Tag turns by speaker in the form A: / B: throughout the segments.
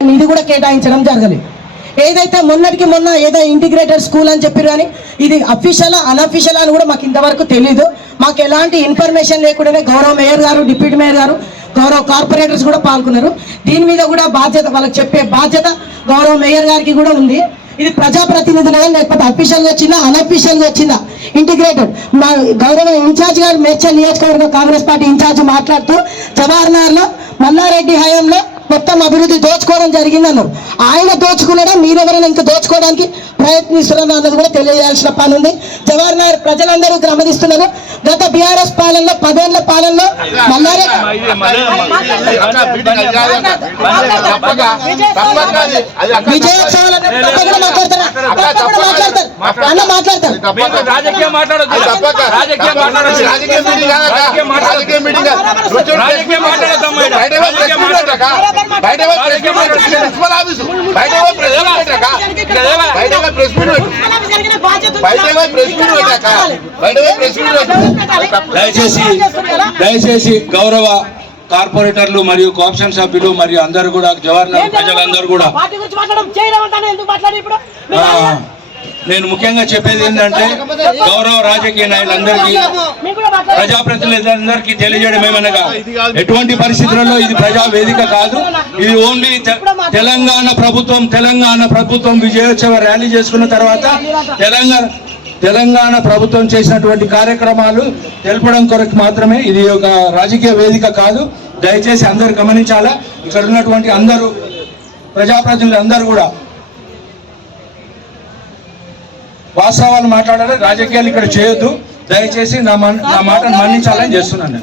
A: ఇది కూడా కేటాయించడం జరగలేదు. ఏదైతే మొన్నటికి మొన్న ఏదో ఇంటిగ్రేటెడ్ స్కూల్ అని చెప్పారు కానీ ఇది అఫీషియల్ అన్అఫీషియల్ అని కూడా మాకు ఇంతవరకు తెలియదు మాకు ఎలాంటి ఇన్ఫర్మేషన్ లేకుండానే గౌరవ మేయర్ గారు డిప్యూటీ మేయర్ గారు గౌరవ కార్పొరేటర్స్ కూడా పాల్గొన్నారు. దీని మీద కూడా బాధ్యత వాళ్ళకి చెప్పే బాధ్యత గౌరవ మేయర్ గారికి కూడా ఉంది. ఇది ప్రజాప్రతినిధులుగా లేకపోతే అఫీషియల్గా వచ్చిందా అన్అఫీషియల్గా వచ్చిందా? ఇంటిగ్రేటెడ్. మా గౌరవ ఇన్ఛార్జ్ గారు మేడ్చల్ నియోజకవర్గ కాంగ్రెస్ పార్టీ ఇన్ఛార్జ్ మాట్లాడుతూ జవహర్ నగర్లో మల్లారెడ్డి హయాంలో మొత్తం అభివృద్ధి దోచుకోవడం జరిగింది అన్నారు. ఆయన దోచుకున్నాడా? మీరెవరైనా ఇంకా దోచుకోవడానికి ప్రయత్నిస్తున్నారు అన్నది కూడా తెలియజేయాల్సిన పని ఉంది. జవహర్ నగర్ ప్రజలందరూ గమనిస్తున్నారు. గత బీఆర్ఎస్ పాలనలో పదేళ్ళ పాలనలో మల్లారెడ్డి విజయోత్సవాలు మాట్లాడతారా? మాట్లాడతారు. అన్న మాట్లాడతారు.
B: రాజకీయం మాట్లాడొద్దు. రాజకీయం మాట్లాడొద్దు.
C: బయట. బయట ప్రెస్ మీట్ పెట్టు. ఇక్కడ ప్రిన్సిపల్ ఆఫీసు. బయట పోయి ప్రెస్ మీట్ పెట్టక. బయట పోయి ప్రెస్ మీట్ పెట్టు. బయట పోయి ప్రెస్ మీట్ పెట్టక. బయట పోయి ప్రెస్ మీట్ పెట్టు.
D: దయచేసి దయచేసి గౌరవ కార్పొరేటర్లు మరియు కోఆప్షన్ సభ్యులు మరియు అందరూ కూడా జవహర్ నగర్ ప్రజలందరూ కూడా నేను ముఖ్యంగా చెప్పేది ఏంటంటే గౌరవ రాజకీయ నాయకులందరికీ ప్రజాప్రతినిధులందరికీ తెలియజేయడం ఏమనగా ఎటువంటి పరిస్థితులలో ఇది ప్రజా వేదిక కాదు ఇది ఓన్లీ తె- తెలంగాణ ప్రభుత్వం తెలంగాణ ప్రభుత్వం విజయోత్సవ ర్యాలీ చేసుకున్న తర్వాత తెలంగాణ తెలంగాణ ప్రభుత్వం చేసినటువంటి కార్యక్రమాలు తెలపడం కొరకు మాత్రమే ఇది ఒక రాజకీయ వేదిక కాదు. దయచేసి అందరు గమనించాలా? ఇక్కడ ఉన్నటువంటి అందరూ ప్రజాప్రతినిధులు అందరూ కూడా వాస్తవాలు మాట్లాడాలి రాజకీయాలు ఇక్కడ చేయొద్దు. దయచేసి నా మన- నా మాటను మన్నించాలని చేస్తున్నాను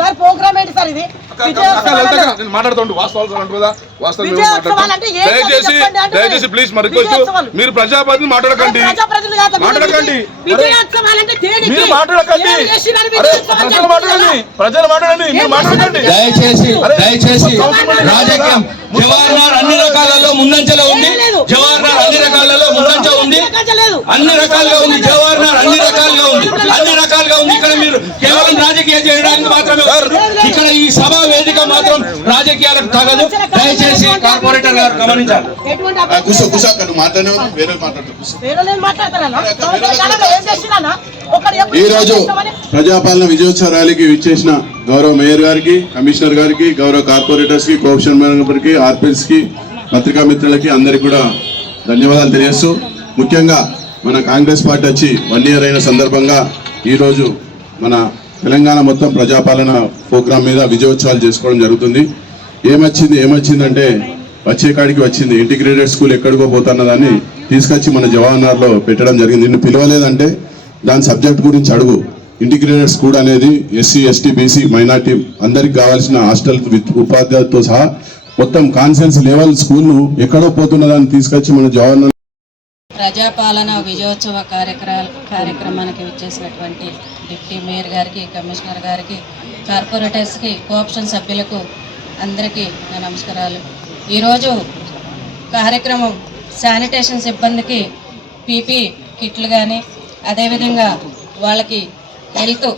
E: దయచేసి దయచేసి ప్లీజ్ మా రిక్వెస్ట్
A: విజయోత్సవాలు.
E: మీరు ప్రజాప్రతినిధులు మాట్లాడకండి. మాట్లాడకండి. మీరు మాట్లాడకండి. ప్రజలు మాట్లాడండి. ప్రజలు మాట్లాడండి. మీరు మాట్లాడండి.
D: దయచేసి దయచేసి రాజకీయం. జవహర్లాల్ అన్ని రకాలలో ముందంజలో ఉంది జవహర్లాల్ అన్ని రకాలలో ముందంజ ఉంది
A: లేదు
D: అన్ని రకాలుగా ఉంది. జవహర్లాల్ అన్ని రకాలుగా ఉంది. అన్ని రకాలుగా ఉంది. ఇక్కడ మీరు కేవలం రాజకీయం చేయడానికి మాత్రమే. ఇక్కడ ఈ సభా వేదిక మాత్రం రాజకీయాలకు తగదు. దయచేసి కార్పొరేటర్ గారు గమనించాలి.
C: నువ్వు వేరే ఈ రోజు? ప్రజాపాలన విజయోత్సవ ర్యాలీకి విచ్చేసిన గౌరవ మేయర్ గారికి కమిషనర్ గారికి గౌరవ కార్పొరేటర్స్కి కోఆప్షన్ మెంబర్కి ఆర్పిఎస్కి పత్రికా మిత్రులకి అందరికి కూడా ధన్యవాదాలు తెలియజేస్తూ ముఖ్యంగా మన కాంగ్రెస్ పార్టీ వచ్చి వన్ ఇయర్ అయిన సందర్భంగా ఈరోజు మన తెలంగాణ మొత్తం ప్రజాపాలన ప్రోగ్రాం మీద విజయోత్సవాలు చేసుకోవడం జరుగుతుంది. ఏమొచ్చింది ఏమొచ్చిందంటే వచ్చే కాడికి వచ్చింది. ఇంటిగ్రేటెడ్ స్కూల్ ఎక్కడికో పోతున్నదాన్ని తీసుకొచ్చి మన జవహర్లాల్లో పెట్టడం జరిగింది. నిన్ను పిలవలేదంటే దాని సబ్జెక్ట్ గురించి అడుగు. ఇంటిగ్రేటెడ్ స్కూల్ అనేది ఎస్సీ ఎస్టీ బీసీ మైనార్టీ అందరికి కావాల్సిన హాస్టల్ విత్ ఉపాధ్యాయులతో సహా మొత్తం కాన్సెన్స్ లెవెల్ స్కూల్ను ఎక్కడో పోతున్నదాన్ని తీసుకొచ్చి మన జవహర్లాల్
F: ప్రజాపాలన విజయోత్సవ కార్యక్రమ కార్యక్రమానికి వచ్చేసినటువంటి డిప్యూటీ మేయర్ గారికి కమిషనర్ గారికి కార్పొరేటర్స్కి కోఆప్షన్ సభ్యులకు అందరికీ నా నమస్కారాలు. ఈరోజు కార్యక్రమం శానిటేషన్ సిబ్బందికి పీపీ కిట్లు కానీ అదేవిధంగా వాళ్ళకి హెల్త్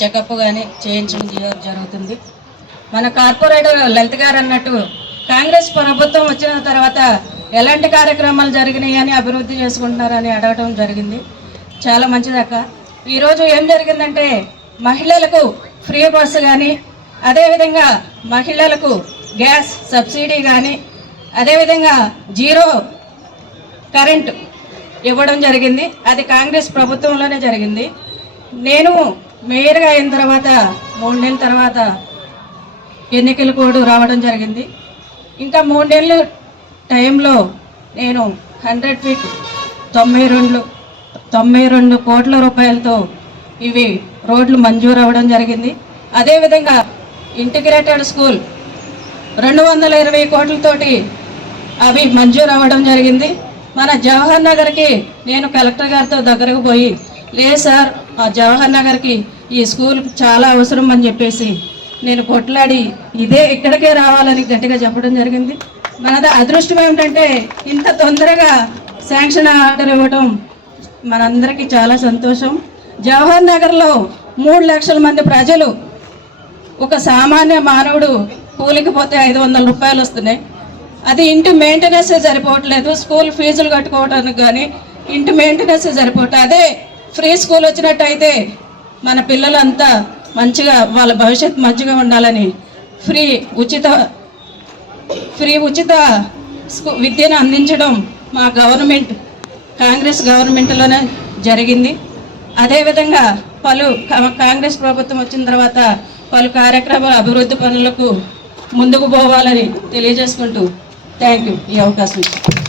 F: చెకప్ కానీ చేయించడం జరుగుతుంది. మన కార్పొరేటర్ లలిత్ గారు అన్నట్టు కాంగ్రెస్ ప్రభుత్వం వచ్చిన తర్వాత ఎలాంటి కార్యక్రమాలు జరిగినాయని అభివృద్ధి చేసుకుంటున్నారని అడగటం జరిగింది. చాలా మంచిదక్క ఈరోజు ఏం జరిగిందంటే మహిళలకు ఫ్రీ బస్సు కానీ అదేవిధంగా మహిళలకు గ్యాస్ సబ్సిడీ కానీ అదేవిధంగా జీరో కరెంట్ ఇవ్వడం జరిగింది. అది కాంగ్రెస్ ప్రభుత్వంలోనే జరిగింది. నేను మేయర్గా అయిన తర్వాత మూడు నెలల తర్వాత ఎన్నికల కోడ్ రావడం జరిగింది. ఇంకా మూడు నెలలు టైంలో నేను హండ్రెడ్ ఫీట్ తొంభై రెండు తొంభై రెండు కోట్ల రూపాయలతో ఇవి రోడ్లు మంజూరు అవ్వడం జరిగింది. అదేవిధంగా ఇంటిగ్రేటెడ్ స్కూల్ రెండు వందల ఇరవై కోట్లతోటి అవి మంజూరు అవ్వడం జరిగింది. మన జవహర్ నగర్కి నేను కలెక్టర్ గారితో దగ్గరకు పోయి లేదు సార్ ఆ జవహర్ నగర్కి ఈ స్కూల్ చాలా అవసరం అని చెప్పేసి నేను కొట్లాడి ఇదే ఇక్కడికే రావాలని గట్టిగా చెప్పడం జరిగింది. మనది అదృష్టం ఏమిటంటే ఇంత తొందరగా శాంక్షన్ ఆర్డర్ ఇవ్వడం మనందరికీ చాలా సంతోషం. జవహర్ నగర్లో మూడు లక్షల మంది ప్రజలు ఒక సామాన్య మానవుడు కూలికి పోతే ఐదు వందల రూపాయలు వస్తున్నాయి. అది ఇంటి మెయింటెనెన్స్ సరిపోవట్లేదు. స్కూల్ ఫీజులు కట్టుకోవడానికి కానీ ఇంటి మెయింటెనెన్స్ సరిపోవట్లేదు అదే ఫ్రీ స్కూల్ వచ్చినట్టయితే మన పిల్లలంతా మంచిగా వాళ్ళ భవిష్యత్ మంచిగా ఉండాలని ఫ్రీ ఉచిత ఫ్రీ ఉచిత స్కూ విద్యను అందించడం మా గవర్నమెంట్ కాంగ్రెస్ గవర్నమెంట్లోనే జరిగింది. అదేవిధంగా పలు కాంగ్రెస్ ప్రభుత్వం వచ్చిన తర్వాత పలు కార్యక్రమాల అభివృద్ధి పనులకు ముందుకు పోవాలని తెలియజేసుకుంటూ థ్యాంక్ యూ. ఈ అవకాశం ఇచ్చారు